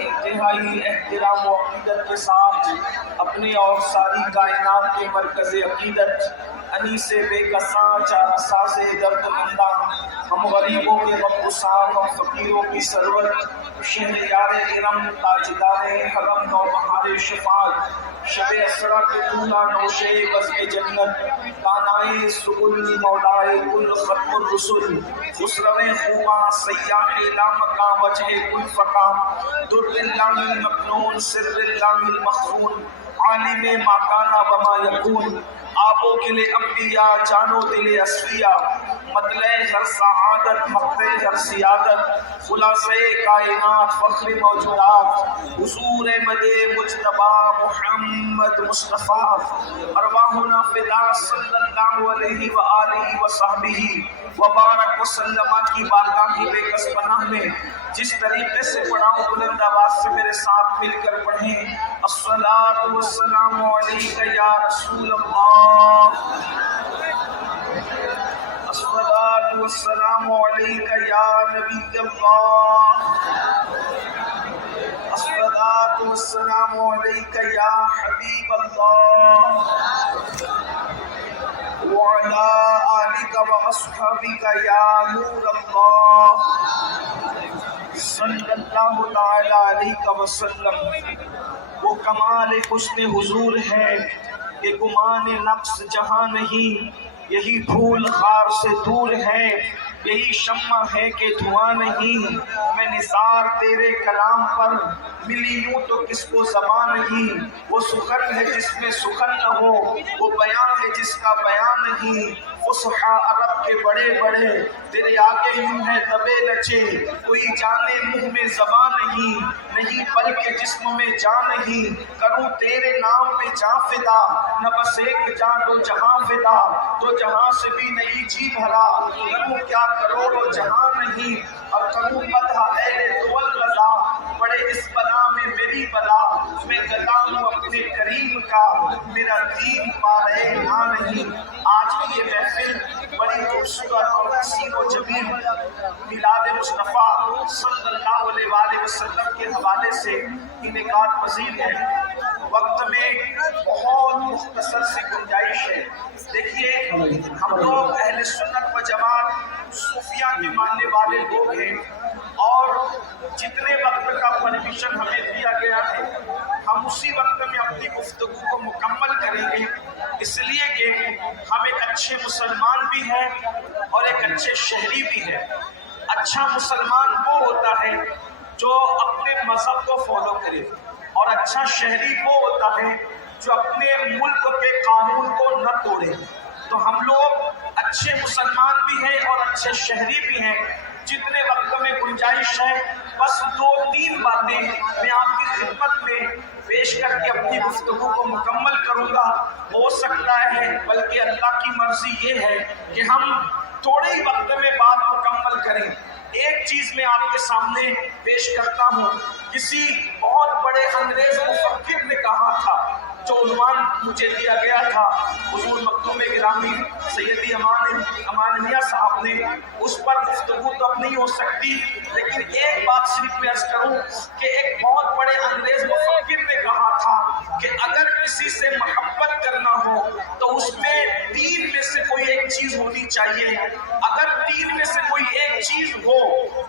انتہائی احترام و عقیدت کے ساتھ اپنے اور ساری کائنات کے مرکز عقیدت انیس بے کساں چارہ ساز درد مندہ ہم غریبوں کے غمگسار اور فقیروں کی سرورت شہریار ارم تاجدار حرم نوبہار شفاعت شب اسرا کے طولہ نوشے بزم جنت دانائے سبل مولائے کل ختم الرسل خسرو خوباں سیاح لا مقام وجہ کل فقام در اللہ المکنون سر اللہ المخفون عالم ما کانا وما یکون آب و گل انبیاء جانو دل اصفیاء مطلع ہر سعادت مقطع ہر سیادت خلاصہ کائنات فخر موجودات حضور مد مجتبی محمد مصطفیٰ ارواحنا فدا صلی اللہ علیہ وآلہ وصحبہ وبارک وسلم کی بارگاہ کی بے کس پناہ میں جس طریقے سے پڑھاؤں بلند آواز سے میرے ساتھ مل کر پڑھیں الصلاۃ والسلام علیک یا رسول اللہ، الصلاۃ والسلام علیک یا نبی اللہ، الصلاۃ والسلام علیک یا حبیب اللہ وعلی آلک واصحابک یا نور اللہ صلی اللہ تعالی علیہ وسلم۔ وہ کمال حسن حضور ہے کہ گمان نقص جہاں نہیں، یہی پھول خار سے دور ہے، یہی شمع ہے کہ دھواں نہیں۔ میں نثار تیرے کلام پر ملی یوں تو کس کو زبان نہیں، وہ سخن ہے جس میں سخن نہ ہو، وہ بیان ہے جس کا بیان نہیں۔ فصحا عرب کے بڑے بڑے تیرے آگے یوں ہے دبے لچے، کوئی جانے منہ میں زبان نہیں بلکہ جسم میں جان نہیں۔ کروں تیرے نام پہ جاں فدا، نہ بس ایک جاں دو جہاں فدا، دو جہاں سے بھی نہیں جی بھرا، کروں کیا کروڑوں جہاں نہیں۔ اور کروں مدح اہل دول رضا، پڑے اس بلا میں میری بلا، میں گدا ہوں اپنے کریم کا، میرا دین پا رہے نہ نہیں۔ آج کی یہ محفل بڑی خوبصورت اور حسین و جمیل میلاد مصطفیٰ صلی اللہ علیہ وآلہ وسلم کے حوالے سے انعقاد پذیر ہے۔ وقت میں بہت مختصر سی گنجائش ہے۔ دیکھیے ہم لوگ اہل سنت و جماعت صوفیہ کے ماننے والے لوگ ہیں، اور جتنے وقت کا پرمیشن ہمیں دیا گیا ہے ہم اسی وقت میں اپنی گفتگو کو مکمل کریں گے، اس لیے کہ ہم ایک اچھے مسلمان بھی ہیں اور ایک اچھے شہری بھی ہیں۔ اچھا مسلمان وہ ہوتا ہے جو اپنے مذہب کو فالو کرے، اور اچھا شہری وہ ہوتا ہے جو اپنے ملک کے قانون کو نہ توڑے۔ تو ہم لوگ اچھے مسلمان بھی ہیں اور اچھے شہری بھی ہیں۔ جتنے وقت میں گنجائش ہے بس دو تین باتیں میں آپ کی خدمت میں پیش کر کے اپنی گفتگو کو مکمل کروں گا۔ ہو سکتا ہے بلکہ اللہ کی مرضی یہ ہے کہ ہم تھوڑے ہی وقت میں بات مکمل کریں۔ ایک چیز میں آپ کے سامنے پیش کرتا ہوں، کسی بہت بڑے انگریز مفکر نے کہا تھا، جو عنوان مجھے دیا گیا تھا حضور مخدوم گرامی سیدی امان میاں صاحب نے، اس پر گفتگو تو اب نہیں ہو سکتی، لیکن ایک بات صرف میں عرض کروں کہ ایک بہت بڑے انگریز مفکر نے کہا تھا کہ اگر کسی سے محبت کرنا ہو تو اس میں تین میں سے کوئی ایک چیز ہونی چاہیے۔ اگر تین میں سے کوئی ایک چیز ہو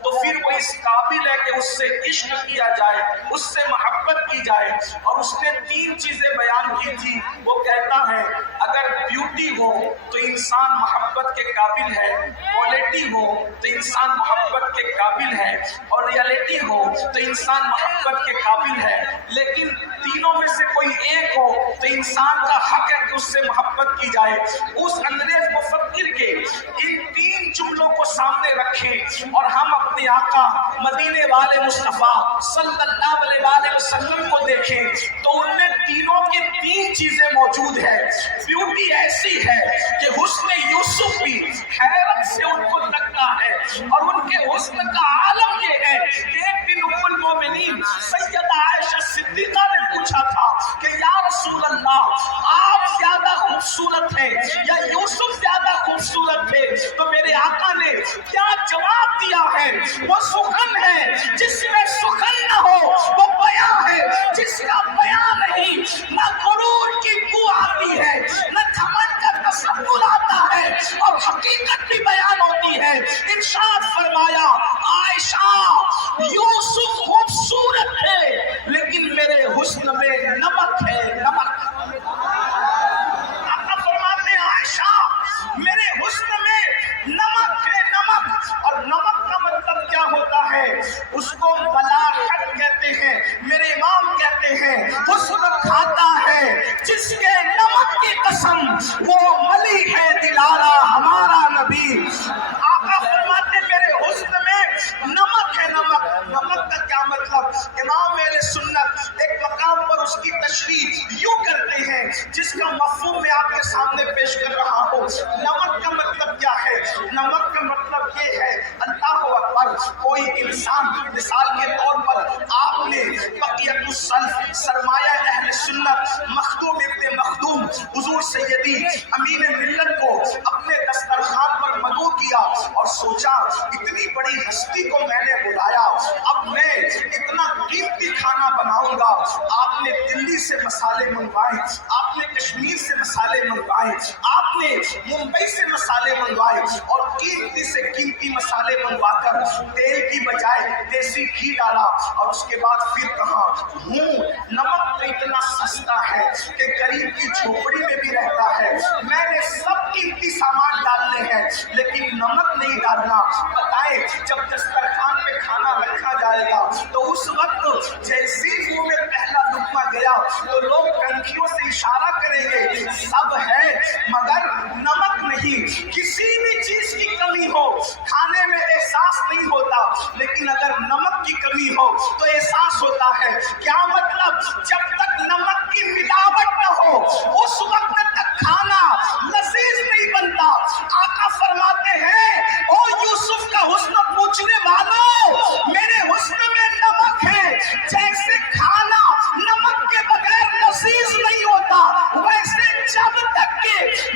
تو پھر وہ اس قابل ہے کہ اس سے عشق کیا جائے، اس سے محبت کی جائے۔ اور اس نے تین چیزیں بیان کی تھی۔ وہ کہتا ہے اگر بیوٹی ہو تو انسان محبت کے قابل ہے، کوالٹی ہو تو انسان محبت کے قابل ہے، اور ریالٹی ہو تو انسان محبت کے قابل ہے۔ لیکن تینوں میں سے کوئی ایک ہو تو انسان کا حق ہے کہ اس سے محبت کی جائے۔ اس انگریز مفکر کے ان تین جملوں کو سامنے رکھیں اور ہم اپنے آقا مدینے والے مصطفیٰ صلی اللہ علیہ وآلہ وسلم کو دیکھیں تو ان میں تینوں کی تین چیزیں موجود ہیں۔ بیوٹی ایسی ہے کہ حسن یوسف بھی حیرت سے ان کو لگتا ہے، اور ان کے حسن کا عالم یہ ہے کہ ایک دن ام المومنین سیدہ عائشہ صدیقہ نے پوچھا تھا کہ یا رسول اللہ آپ زیادہ خوبصورت ہیں یا یوسف زیادہ خوبصورت ہے؟ تو میرے آقا نے کیا جواب دیا ہے ہے وہ سخن ہے، جس میں سخن نہ ہو وہ بیاں ہے جس کا بیاں نہیں، نہ غرور کی بو آتی ہے نہ گھمنڈ کا تصور آتا ہے، اور حقیقت بھی بیان ہوتی ہے۔ ارشاد فرمایا عائشہ یوسف خوبصورت ہے لیکن میرے حسن میں نمک ہے، نمک۔ آقا فرماتے ہیں عائشہ میرے حسن میں نمک ہے، نمک۔ اور نمک کا مطلب کیا ہوتا ہے؟ اس کو ملاحت کہتے ہیں۔ میرے امام کہتے ہیں حسن کھاتا ہے جس کے نمک کی قسم، وہ ملی ہے دلارا ہمارا نبی۔ آقا فرماتے میرے حسن میں نمک ہے، نمک۔ نمک کا کیا مطلب؟ امام اہل سنت ایک مقام پر اس کی تشریح یوں کرتے ہیں جس کا مفہوم میں آپ کے سامنے پیش کر رہا ہوں۔ نمک کا مطلب کیا ہے؟ نمک کا مطلب یہ ہے اللہ اکبر، کوئی انسان مثال کے طور پر آپ نے بقیت السلف سرمایہ اہل سنت مخدوم ابن مخدوم حضور سیدی امین ملت کو اپنے دسترخوان پر مدعو کیا اور سوچا اتنی بڑی ہستی کو میں نے بلایا، اب میں اتنا قیمتی کھانا بناؤں گا۔ آپ نے دلی سے مسالے منگوائے، آپ نے کشمیر سے مسالے منگوائے، آپ نے ممبئی سے مسالے منگوائے، اور قیمتی سے قیمتی مسالے منگوا کر تیل کی بجائے دیسی گھی ڈالا، اور اس کے بعد پھر کہا نمک تو اتنا سستا ہے کہ غریب کی جھوپڑی میں بھی رہتا ہے، میں نے سب قیمتی سامان ڈالنے ہیں لیکن نمک نہیں ڈالنا۔ بتائیں جب دسترخوان پہ کھانا رکھا جائے گا تو اس وقت جیسی منہ میں پہلا لقمہ گیا تو لوگ کنکھیوں سے اشارہ کریں گے سب ہے مگر نمک نہیں۔ کسی بھی چیز کی کمی ہو کھانے میں احساس نہیں ہوتا، لیکن اگر نمک کی کمی ہو تو احساس ہوتا ہے۔ کیا مطلب؟ جب تک نمک کی ملاوٹ نہ ہو اس وقت تک کھانا لذیذ نہیں بنتا۔ آقا فرماتے ہیں او یوسف کا حسن پوچھنے والوں، میرے حسن میں نمک ہے، جیسے کھانا نمک کے بغیر لذیذ نہیں ہوتا، ویسے جب تک کہ